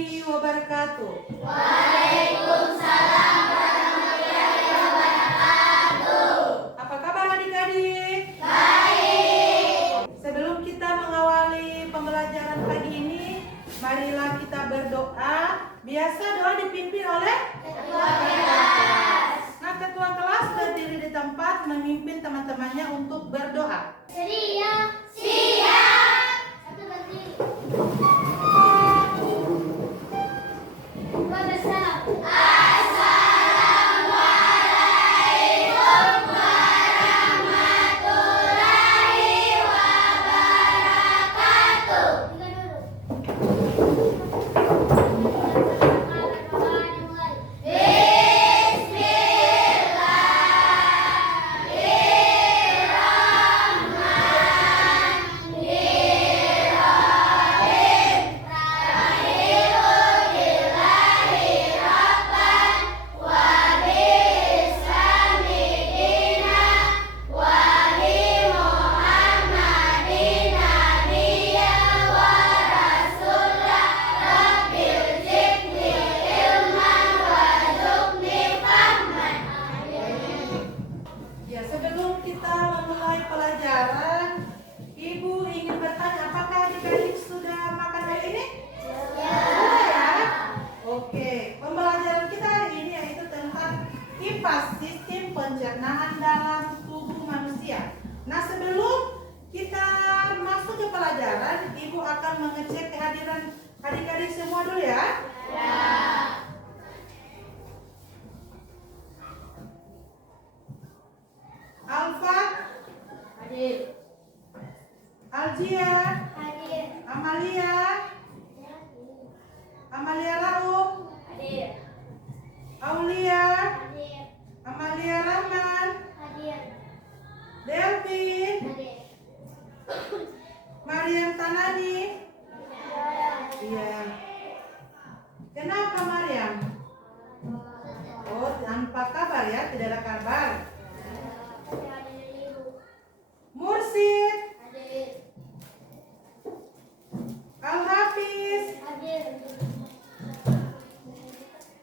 warahmatullahi wabarakatuh. Waalaikumsalam warahmatullahi wabarakatuh. Apa kabar adik-adik? Baik. Sebelum kita mengawali pembelajaran pagi ini, marilah kita berdoa. Biasa doa dipimpin oleh Ketua kelas. Nah, ketua kelas berdiri di tempat memimpin teman-temannya untuk berdoa. Siap. Siap. Satu berdiri. Dua bersama. Assalamualaikum warahmatullahi wabarakatuh. Ya, sebelum kita memulai pelajaran, Ibu ingin bertanya, apakah adik-adik sudah makan hari ini? Sudah ya? Oke, pembelajaran kita hari ini yaitu tentang IPA, sistem pencernaan dalam tubuh manusia. Nah, sebelum kita masuk ke pelajaran, Ibu akan mengecek kehadiran adik-adik semua dulu ya. Alfa, Hadir. Aljia, Hadir. Amalia, Amalia Rauf, Hadir. Aulia, Hadir. Amalia Rahman, Hadir. Delvin, Hadir. Mariam Tanani. Iya. Kenapa Mariam? Oh, tanpa kabar ya, tidak ada kabar. Mursid, Hadir. Al-Hafiz, Hadir.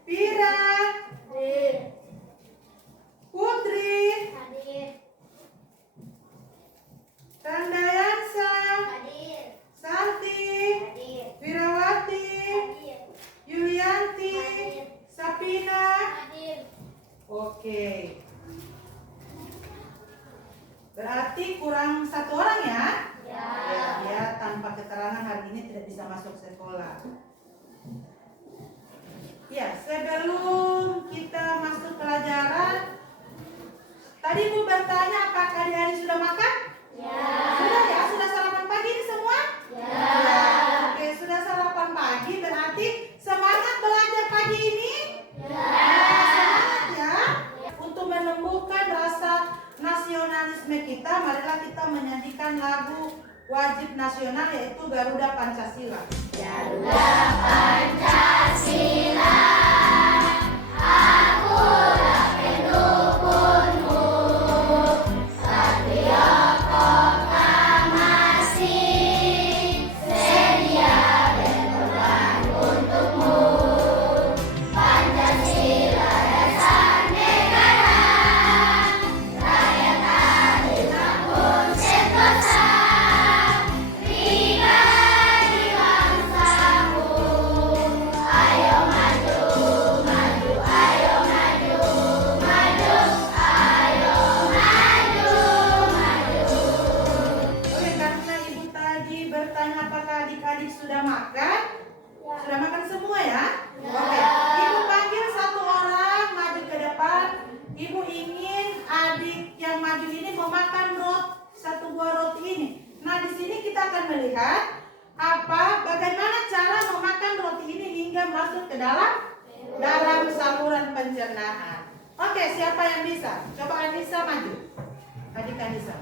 Pira, Hadir. Putri, Hadir. Tandayansa, Hadir. Santi, Hadir. Wirawati, Hadir. Yulianti, Sapina. Hadir. Oke. Berarti kurang satu orang ya? Ya. Dia tanpa keterangan hari ini tidak bisa masuk sekolah. Ya, sebelum kita masuk pelajaran, tadi Ibu bertanya apakah adik-adik sudah makan? Ya. Sudah ya? Sudah sarapan pagi ini semua? Ya. Oke, sudah sarapan pagi berarti semangat belajar pagi ini? Ya. Semangat ya. Untuk menumbuhkan rasa nasionalisme kita, marilah kita menyanyikan lagu wajib nasional yaitu Garuda Pancasila. Garuda Pancasila, akulah pendukungmu, satria proklamasi, sedia berkorban untukmu. Pancasila dasar negara, rakyat adil makmur sentosa, pribadi bangsaku. Ayo maju, maju, ayo maju, maju, ayo maju, maju. Oke, karena Ibu tadi bertanya apakah adik-adik sudah makan? Sudah makan semua ya? Oke, Ibu panggil satu orang maju ke depan. Ibu ingin adik yang maju ini memakan satu buah roti ini. Nah, di sini kita akan melihat bagaimana cara memakan roti ini hingga masuk ke dalam saluran pencernaan. Oke, siapa yang bisa? Coba Anissa maju. Adik Anissa.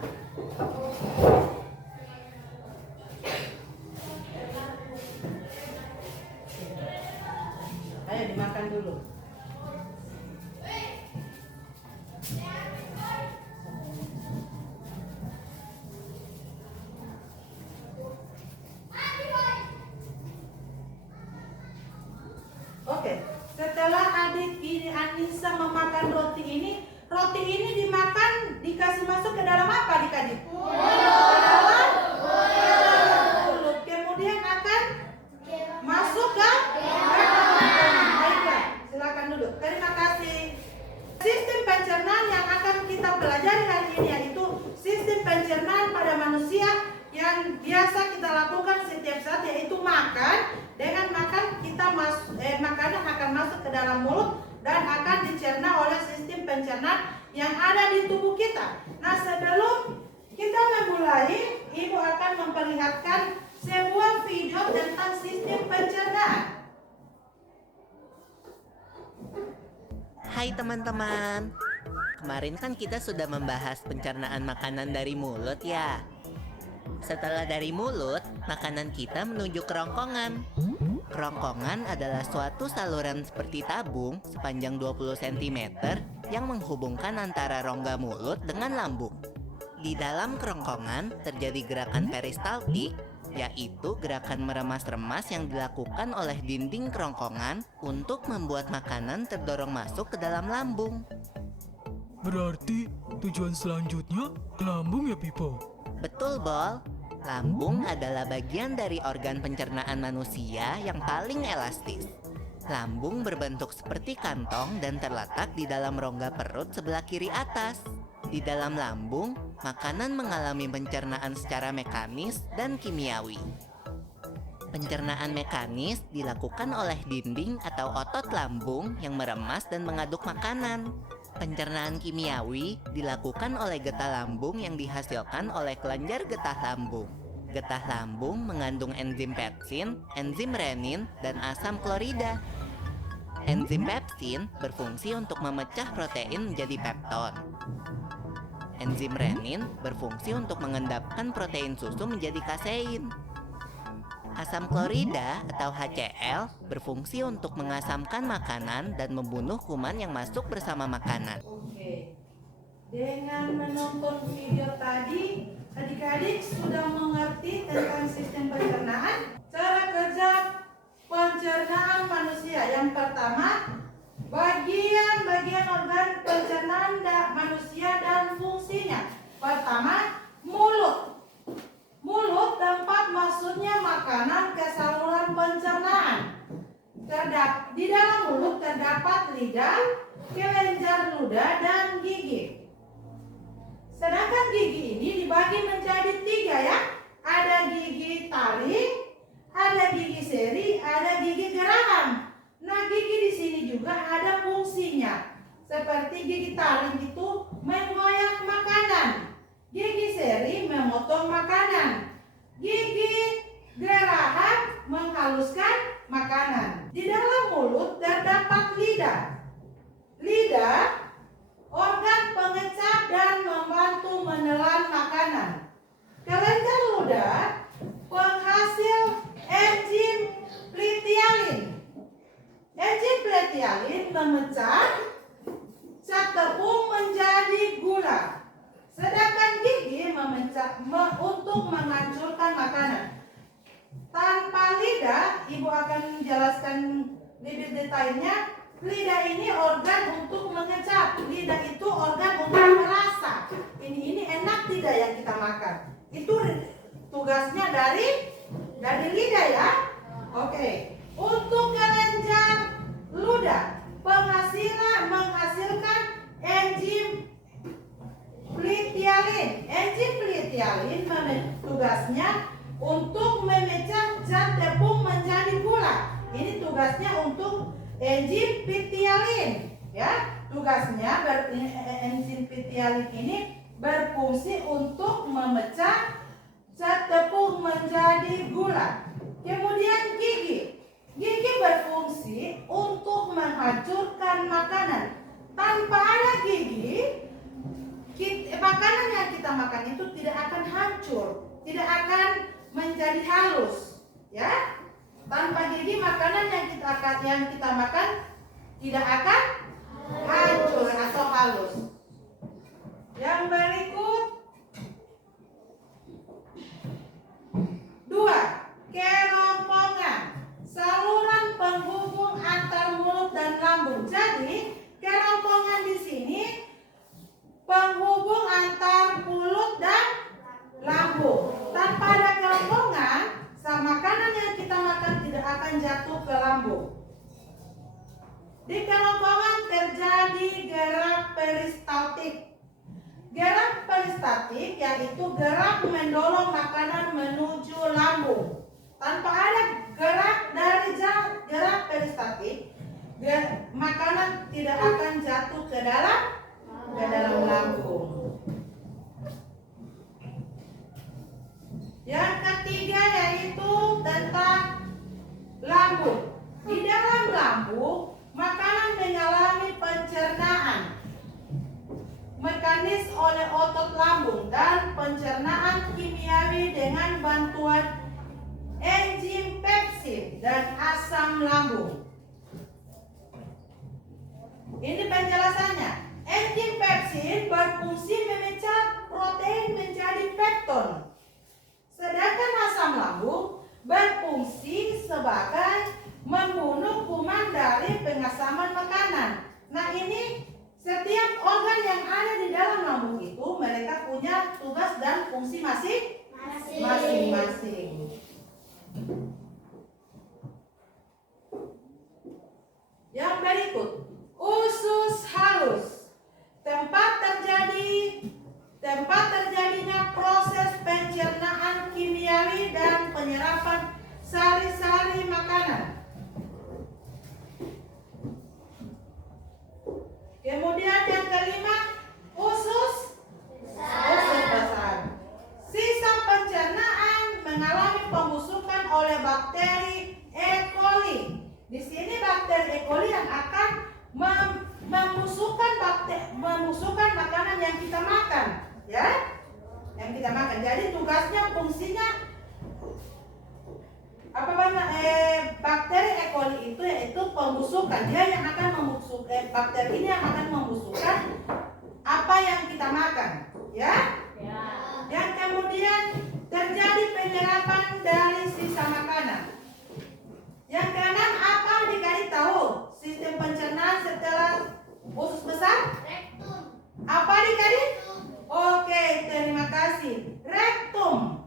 Ayo dimakan dulu. Anissa memakan roti ini dimakan, dikasih masuk ke dalam apa adik-adik? Ke dalam mulut. Kemudian akan masuk ke dalam. Baiklah, silakan duduk. Terima kasih. Sistem pencernaan yang akan kita pelajari hari ini yaitu sistem pencernaan pada manusia yang biasa kita lakukan setiap saat, yaitu makan. Dengan makan makanan akan masuk ke dalam mulut dan akan dicerna oleh sistem pencernaan yang ada di tubuh kita. Nah, sebelum kita memulai, Ibu akan memperlihatkan sebuah video tentang sistem pencernaan. Hai teman-teman, kemarin kan kita sudah membahas pencernaan makanan dari mulut ya. Setelah dari mulut, makanan kita menuju kerongkongan. Kerongkongan adalah suatu saluran seperti tabung sepanjang 20 cm yang menghubungkan antara rongga mulut dengan lambung. Di dalam kerongkongan terjadi gerakan peristaltik, yaitu gerakan meremas-remas yang dilakukan oleh dinding kerongkongan untuk membuat makanan terdorong masuk ke dalam lambung. Berarti tujuan selanjutnya ke lambung ya, Pipo? Betul, Bol. Lambung adalah bagian dari organ pencernaan manusia yang paling elastis. Lambung berbentuk seperti kantong dan terletak di dalam rongga perut sebelah kiri atas. Di dalam lambung, makanan mengalami pencernaan secara mekanis dan kimiawi. Pencernaan mekanis dilakukan oleh dinding atau otot lambung yang meremas dan mengaduk makanan. Pencernaan kimiawi dilakukan oleh getah lambung yang dihasilkan oleh kelenjar getah lambung. Getah lambung mengandung enzim pepsin, enzim renin, dan asam klorida. Enzim pepsin berfungsi untuk memecah protein menjadi pepton. Enzim renin berfungsi untuk mengendapkan protein susu menjadi kasein. Asam klorida atau HCl berfungsi untuk mengasamkan makanan dan membunuh kuman yang masuk bersama makanan. Oke. Dengan menonton video tadi, adik-adik sudah mengerti tentang sistem pencernaan, cara kerja pencernaan manusia. Yang pertama, bagian-bagian organ pencernaan manusia dan fungsinya. Pertama, mulut. Mulut tempat masuknya makanan ke saluran pencernaan. Di dalam mulut terdapat lidah, kelenjar ludah, dan gigi. Sedangkan gigi ini dibagi menjadi 3 ya. Ada gigi taring, ada gigi seri, ada gigi geraham. Nah, gigi di sini juga ada fungsinya. Seperti gigi taring itu mengoyak makanan. Gigi seri memotong makanan. Gigi geraham menghaluskan makanan. Di dalam mulut terdapat lidah. Lidah, organ pengecap dan membantu menelan makanan. Kelenjar ludah, penghasil enzim pletialin. Enzim pletialin memecah cat tepung menjadi gula. Sedangkan gigi untuk menghancurkan makanan. Tanpa lidah, Ibu akan menjelaskan lebih detailnya. Lidah ini organ untuk mengecap. Lidah itu organ untuk merasa. Ini enak tidak yang kita makan. Itu tugasnya dari lidah ya. Oke. Untuk kelenjar ludah, menghasilkan enzim pletialin. Enzim pletialin tugasnya untuk memecah zat tepung menjadi gula. Ini tugasnya untuk enzim pletialin, ya. Tugasnya enzim pletialin ini berfungsi untuk memecah zat tepung menjadi gula. Kemudian gigi. Gigi berfungsi untuk menghancurkan makanan. Tanpa ada gigi, makanan yang kita makan itu tidak akan hancur, tidak akan menjadi halus, ya. Tanpa gigi makanan yang kita makan tidak akan hancur atau halus. Yang berikut, 2. Kerongkongan, saluran penghubung antar mulut dan lambung. Jadi penghubung antar mulut dan lambung. Tanpa ada kerongkongan, makanan yang kita makan tidak akan jatuh ke lambung. Di kerongkongan terjadi gerak peristaltik. Gerak peristaltik yaitu gerak mendorong makanan menuju lambung. Tanpa ada gerak dari gerak peristaltik, makanan tidak akan jatuh ke dalam lambung. Yang ketiga yaitu tentang lambung. Di dalam lambung, makanan mengalami pencernaan mekanis oleh otot lambung dan pencernaan kimiawi dengan bantuan enzim pepsid dan asam lambung. Ini penjelasannya. Enzim pepsid berfungsi memecah protein menjadi pepton. Sedangkan asam lambung berfungsi sebagai membunuh kuman dari pengasaman makanan. Nah, ini setiap organ yang ada di dalam lambung itu mereka punya tugas dan fungsi masing-masing. Yang berikut, usus halus. Tempat terjadinya proses pencernaan kimiawi dan penyerapan sari-sari makanan. Kemudian yang kelima, usus besar. Sistem pencernaan mengalami pembusukan oleh bakteri E. coli. Di sini bakteri E. coli yang akan membusukkan makanan yang kita makan, ya, yang kita makan. Jadi tugasnya, fungsinya bakteri E. coli itu yaitu pembusukan. Dia yang akan membusuk, bakteri ini yang akan membusukkan apa yang kita makan, ya. Dan kemudian terjadi penyerapan dari sisa makanan. Yang keenam, apa dikasih tahu sistem pencernaan setelah usus besar? Rektum. Apa dikasih? Oke, terima kasih. Rektum.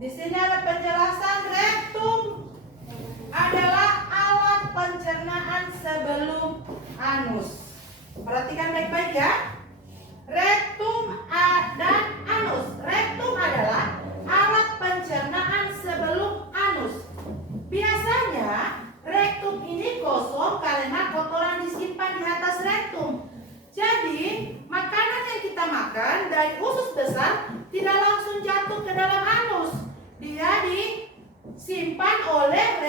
Di sini ada penjelasan. Rektum adalah alat pencernaan sebelum anus. Perhatikan baik-baik ya. Rektum dan anus. Rektum adalah alat pencernaan sebelum anus. Biasanya rektum ini kosong karena kotoran disimpan di atas rektum. Jadi makanan yang kita makan dari usus besar tidak langsung jatuh ke dalam anus. Dia disimpan oleh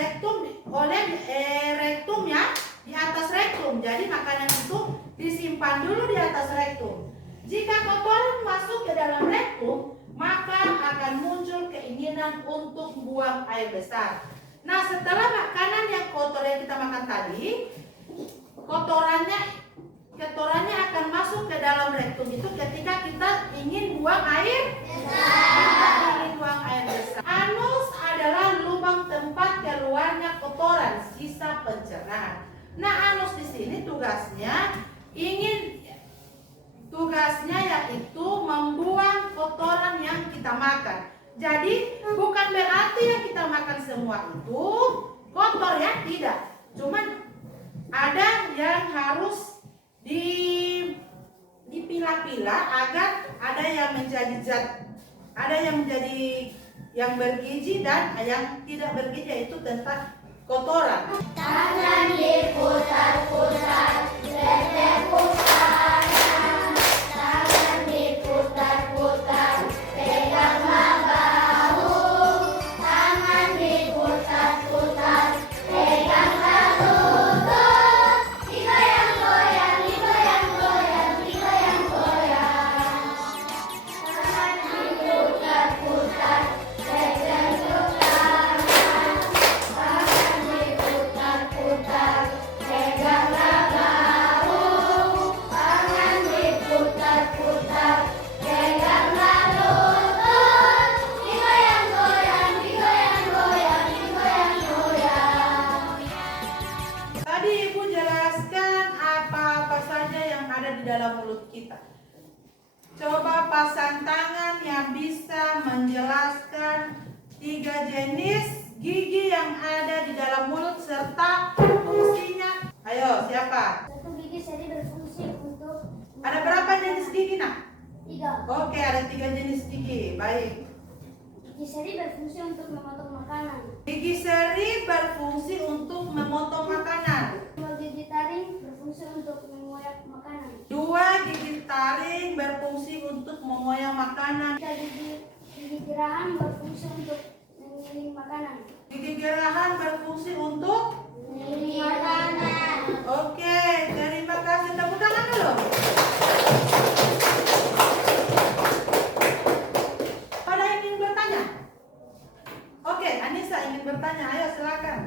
rektumnya di atas rektum. Jadi makanan itu disimpan dulu di atas rektum. Jika kotoran masuk ke dalam rektum, maka akan muncul keinginan untuk buang air besar. Nah, setelah makanan yang kotor yang kita makan tadi, kotorannya akan masuk ke dalam rektum itu ketika kita ingin buang air besar. Anus adalah lubang tempat keluarnya kotoran, sisa pencernaan. Nah, anus di sini tugasnya yaitu membuang kotoran yang kita makan. Jadi bukan berarti yang kita makan semua itu kotor, ya, tidak. Cuman ada yang harus dipilah-pilah agar ada yang menjadi yang bergizi dan yang tidak bergizi, yaitu tentang kotoran. Tangan diputar-putar, bertepuk tangan. Tangan diputar-putar, peganglah bahu. Tangan diputar-putar, peganglah lutut. Digoyang-goyang, digoyang-goyang, digoyang-goyang. Tangan diputar-putar, pegang tangan. Tangan diputar-putar, peganglah bahu. bisa menjelaskan 3 jenis gigi yang ada di dalam mulut serta fungsinya? Ayo, siapa? Satu gigi seri berfungsi untuk Ada berapa jenis gigi, nak? 3. Oke, ada 3 jenis gigi. Baik. Gigi seri berfungsi untuk memotong makanan. Gigi seri berfungsi untuk memotong makanan. 2 gigi taring berfungsi untuk mengoyak makanan. 2 gigi taring berfungsi untuk mengoyak makanan. 3 gigi geraham berfungsi untuk mengiling makanan. Gigi gerahan berfungsi untuk Mengiling makanan. Oke, terima kasih. Tepuk tangan dulu. Pada ingin bertanya? Oke, Anissa ingin bertanya. Ayo silakan.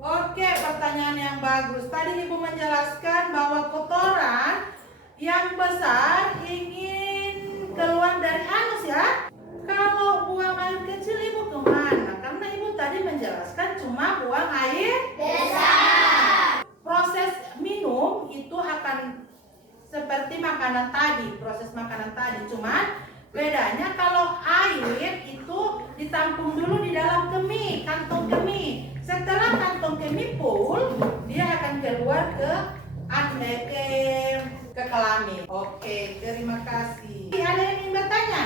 Oke, pertanyaan yang bagus. Tadi Ibu menjelaskan bahwa kotoran yang besar ingin keluar dari anus ya. Kalau buang air kecil Ibu kemana? Karena Ibu tadi menjelaskan cuma buang air besar. Proses minum itu akan seperti makanan tadi, proses makanan tadi. Cuman bedanya kalau air itu ditampung dulu di dalam kemih, kantong kemih. Setelah kantong kemih full, dia akan keluar ke kelamin. Oke, terima kasih. Ada yang ingin bertanya?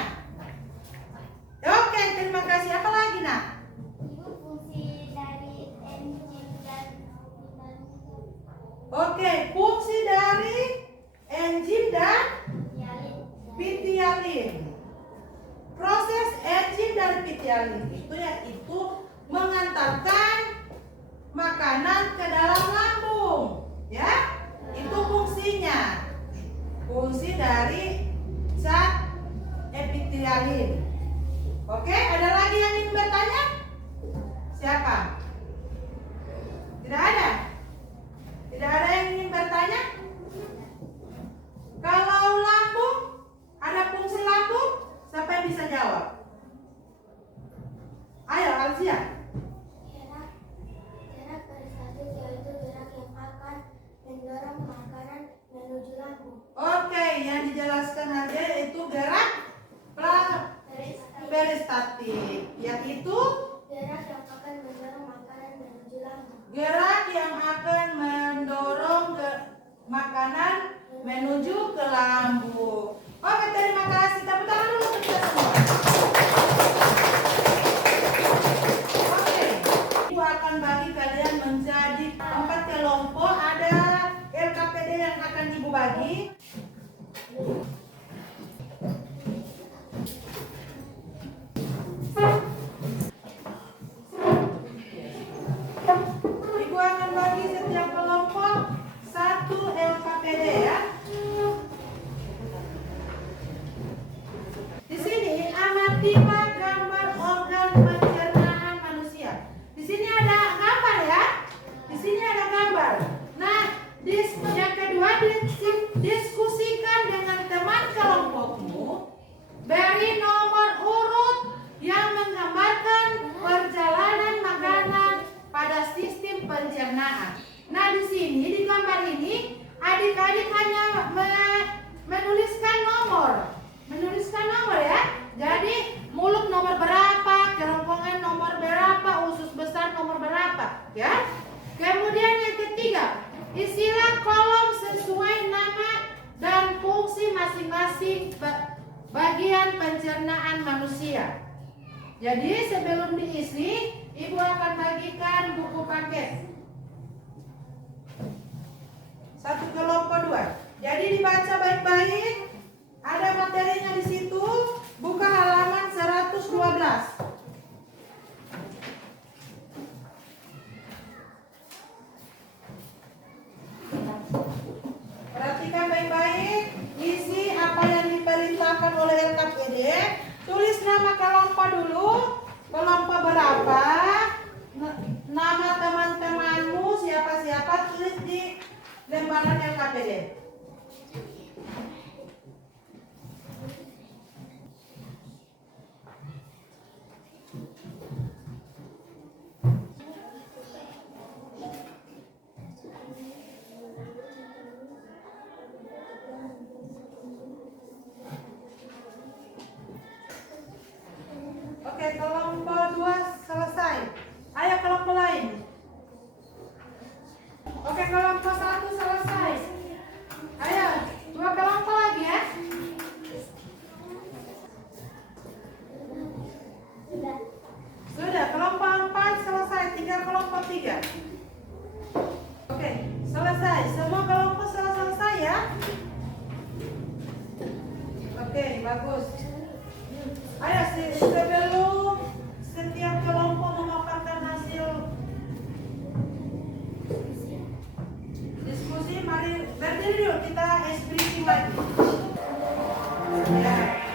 Oke, terima kasih. Apa lagi, nak? Ibu, fungsi dari enzim dan vitamin. Oke, fungsi dari enzim dan Yalin. pitialin. Proses enzim dari pitialin itu yaitu mengantarkan makanan ke dalam lambung, ya. Itu fungsinya. Fungsi dari zat epitelialin. Oke, ada lagi yang ingin bertanya? Siapa? Tidak ada? Tidak ada yang ingin bertanya? Kalau lambung, ada fungsi lambung, siapa yang bisa jawab? Ayo, Alzia. Gerak peristatis yaitu gerak yang akan mendorong makanan menuju lambung. Oke, yang dijelaskan aja itu gerak peristatik, yaitu Gerak yang akan mendorong makanan menuju lambung. gerak yang akan mendorong makanan menuju ke lambung. Oke, terima kasih. Tepuk tangan dulu untuk kita semua. Oke, Ibu akan bagi kalian menjadi 4 kelompok. Ada LKPD yang akan Ibu bagi. Ibu akan bagi setiap kelompok 1 LKPD ya. Di sini amatilah gambar organ pencernaan manusia. Di sini ada gambar ya. Di sini ada gambar. Nah, yang kedua diskusikan dengan teman kelompokmu. Beri nomor urut yang menggambarkan perjalanan makanan pada sistem pencernaan. Nah, di sini di gambar ini adik-adik hanya menuliskan nomor ya. Jadi mulut nomor berapa, kerongkongan nomor berapa, usus besar nomor berapa, ya. Kemudian yang ketiga, isilah kolom sesuai nama dan fungsi masing-masing bagian pencernaan manusia. Jadi sebelum diisi, Ibu akan bagikan buku paket. 1 kelompok 2. Jadi dibaca baik-baik. Ada materinya di situ. Buka halaman 112. Perhatikan baik-baik. Isi apa yang diperintahkan oleh LKPD. Tulis nama kelompok dulu. Kelompok berapa? Nama teman-temanmu siapa-siapa, tulis di lembaran LKPD. Oke, bagus. Ayo sebelum setiap kelompok memaparkan hasil diskusi, mari berdiri dulu, kita briefing lagi. Ya.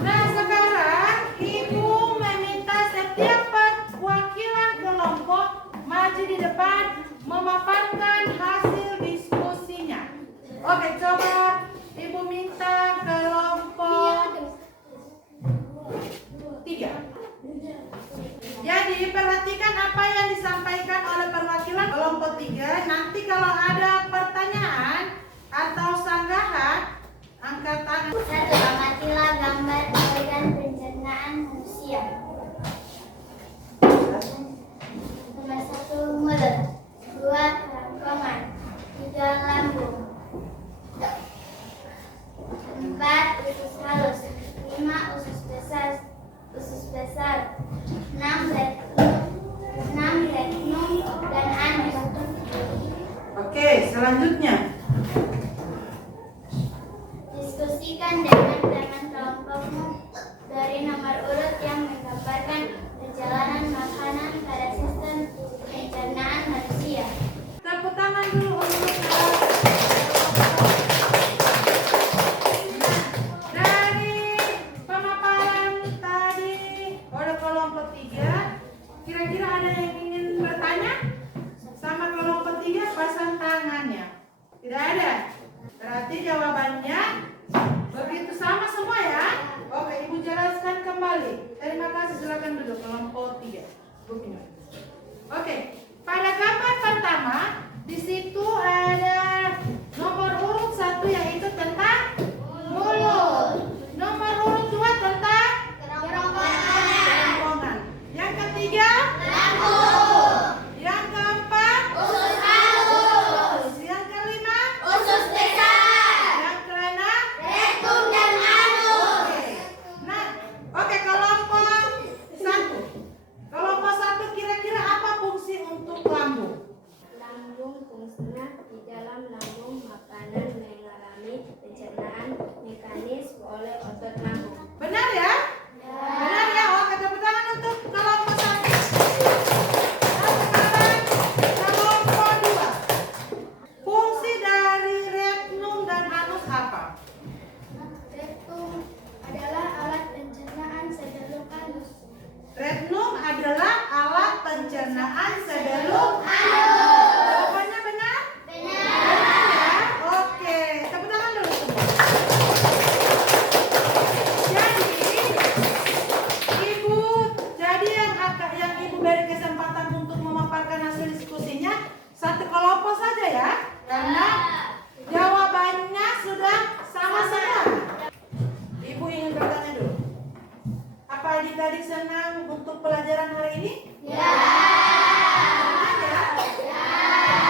Nah, sekarang Ibu meminta setiap perwakilan kelompok maju di depan memaparkan hasil diskusinya. Oke, coba Ibu minta kelompok 3. Jadi perhatikan apa yang disampaikan oleh perwakilan kelompok 3. Nanti kalau ada pertanyaan atau sanggahan, angkat tangan. 1. Amatilah gambar organ pencernaan manusia. Nomor 1 mulut, 2 kerongkongan, 3 lambung, 4 usus halus, 5 usus besar, 6 rektum dan anus. Oke, selanjutnya. Diskusikan dengan teman kelompokmu dari nomor urut yang menggambarkan perjalanan makanan pada sistem pencernaan manusia. Tepuk tangan dulu untuk dari pemaparan tadi oleh kelompok 3. Kira-kira ada yang ingin bertanya sama kelompok 3? Pasang tangannya. Tidak ada. Berarti jawabannya begitu sama semua ya. Oke, Ibu jelaskan kembali. Terima kasih, silakan duduk kelompok 3. Oke, pada gambar pertama di situ ada nomor urut 1 yaitu tentang mulut. Nomor urut 2 tentang kerongkongan. Yang ketiga lambung. Yang keempat usus halus. Yang kelima usus besar. Yang keenam rektum dan anus. Oke, kelompok 1. Kelompok 1 kira-kira apa fungsi untuk lambung? Lambung fungsinya di dalam lambung makanan mengalami pencernaan mekanis oleh otot lambung. Benar ya? Benar ya? Oke, tepuk tangan untuk kelompok 1. Nah, sekarang kelompok 2. Fungsi dari rektum dan anus apa? Rektum adalah alat pencernaan sebelum anus. Rektum adalah alat pencernaan sebelum anus. Jawabannya benar? Benar ya? Oke, tepuk tangan dulu semua. Jadi yang Ibu beri kesempatan untuk memaparkan hasil diskusinya satu kelompok saja ya, karena jawabannya sudah sama semua. Ibu ingin bertanya dulu, apa adik-adik senang untuk pelajaran hari ini? Ya. Senang ya? Ya.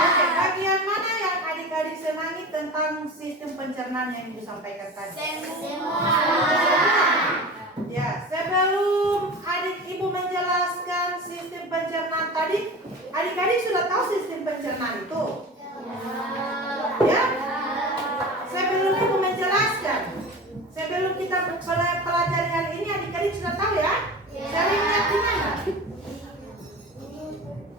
Oke, bagian mana yang adik-adik senangi tentang sistem pencernaan yang Ibu sampaikan tadi? Semua. Ya, sebelum adik Ibu menjelaskan sistem pencernaan tadi, adik-adik sudah tahu sistem pencernaan itu? Ya? Sebelum Ibu menjelaskan, sebelum kita pelajari hari ini, adik-adik sudah tahu ya? Sering lihat di mana?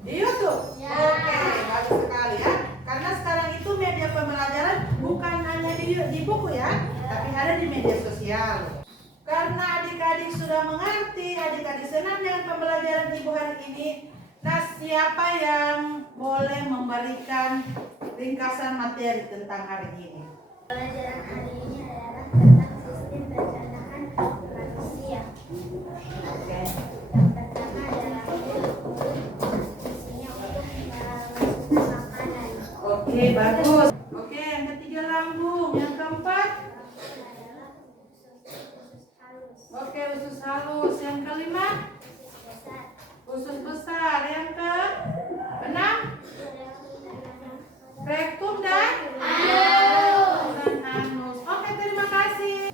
Di YouTube? Oke, bagus sekali ya. Karena sekarang itu media pembelajaran bukan hanya di buku ya, tapi ada di media sosial. Karena adik-adik sudah mengerti, adik-adik senang dengan pembelajaran Ibu hari ini, Nah, siapa yang boleh memberikan ringkasan materi tentang hari ini? Pelajaran hari ini adalah tentang sistem pencernaan manusia. Oke. Yang pertama adalah mulut. Fungsinya untuk memasukkan makanan. Oke, bagus. Oke, yang ketiga lambung. Yang keempat? Adalah usus halus. Oke, usus halus. Yang kelima? Besar. Usus besar. Yang keenam? Rektum dan anus. Oke, terima kasih.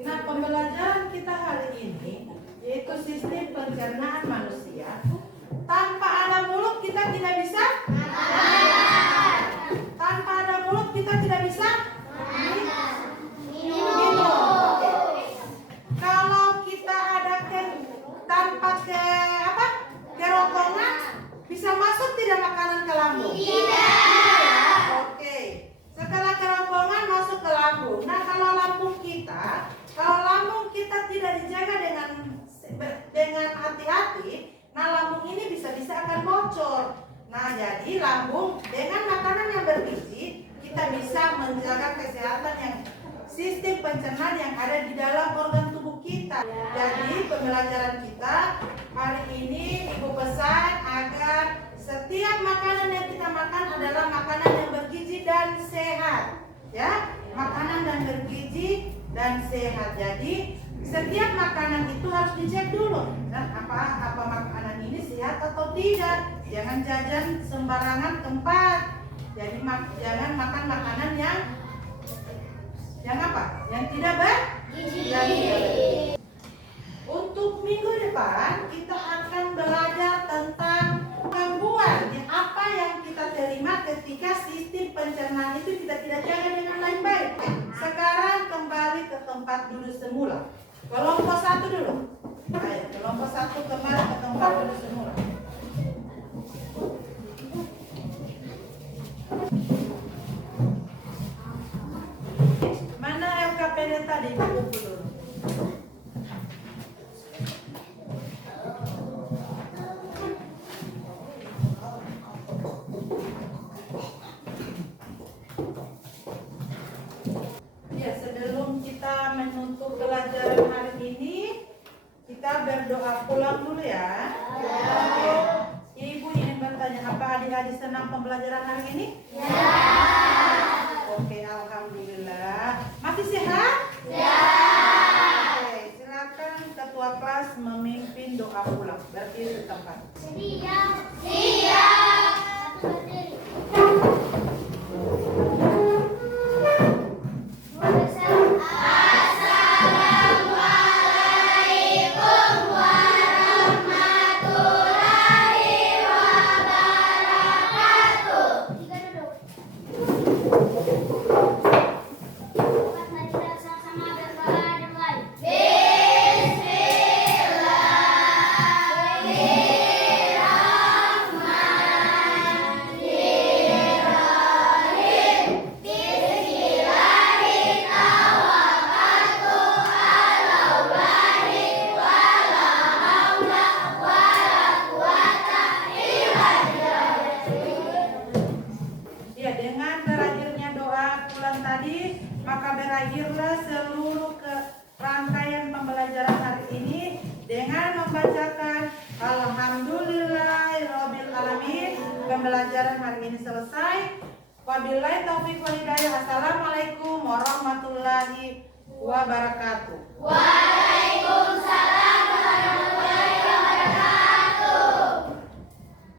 Nah, pembelajaran kita hari ini yaitu sistem pencernaan manusia. Tanpa ada mulut kita tidak bisa. Tanpa ada mulut kita tidak bisa minum. Oke. Kalau kita ada tanpa kerongkongan bisa masuk tidak makanan ke lambung? Oke. Setelah kerongkongan masuk ke lambung. Nah, kalau lambung kita tidak dijaga dengan hati-hati, nah lambung ini bisa-bisa akan bocor. Nah, jadi lambung dengan makanan yang bergizi kita bisa menjaga kesehatan yang sistem pencernaan yang ada di dalam organ tubuh kita. Jadi pembelajaran kita hari ini Ibu pesan agar setiap makanan yang kita makan adalah makanan yang bergizi dan sehat. Ya, makanan yang bergizi dan sehat. Jadi setiap makanan itu harus dicek dulu. Nah, apa makanan ini sehat atau tidak. Jangan jajan sembarangan tempat. Jadi jangan makan makanan yang tidak bergizi. Untuk minggu depan kita akan belajar tentang gangguan apa yang kita terima ketika sistem pencernaan itu kita tidak jaga dengan baik-baik. Sekarang kembali ke tempat duduk semula. Kelompok 1 dulu. Ayo, kelompok 1 kembali ke tempat duduk semula. Mana LKPD tadi? Buku dulu. Ya, sebelum kita menutup pelajaran hari ini, kita berdoa pulang dulu ya. Oke. Ibu ingin bertanya, apa adik-adik senang pembelajaran hari ini? Ya. Oke, alhamdulillah. Masih sehat? Ya. Oke, silakan ketua kelas memimpin doa pulang. Berdiri di tempat. Siap. Siap. Satu berdiri. Ya, dengan berakhirnya doa pulang tadi, maka berakhirlah seluruh rangkaian pembelajaran hari ini dengan membacakan Alhamdulillahirabbil alamin. Pembelajaran hari ini selesai. Wabillahi taufiq wal hidayah. Assalamualaikum warahmatullahi wabarakatuh. Waalaikumsalam.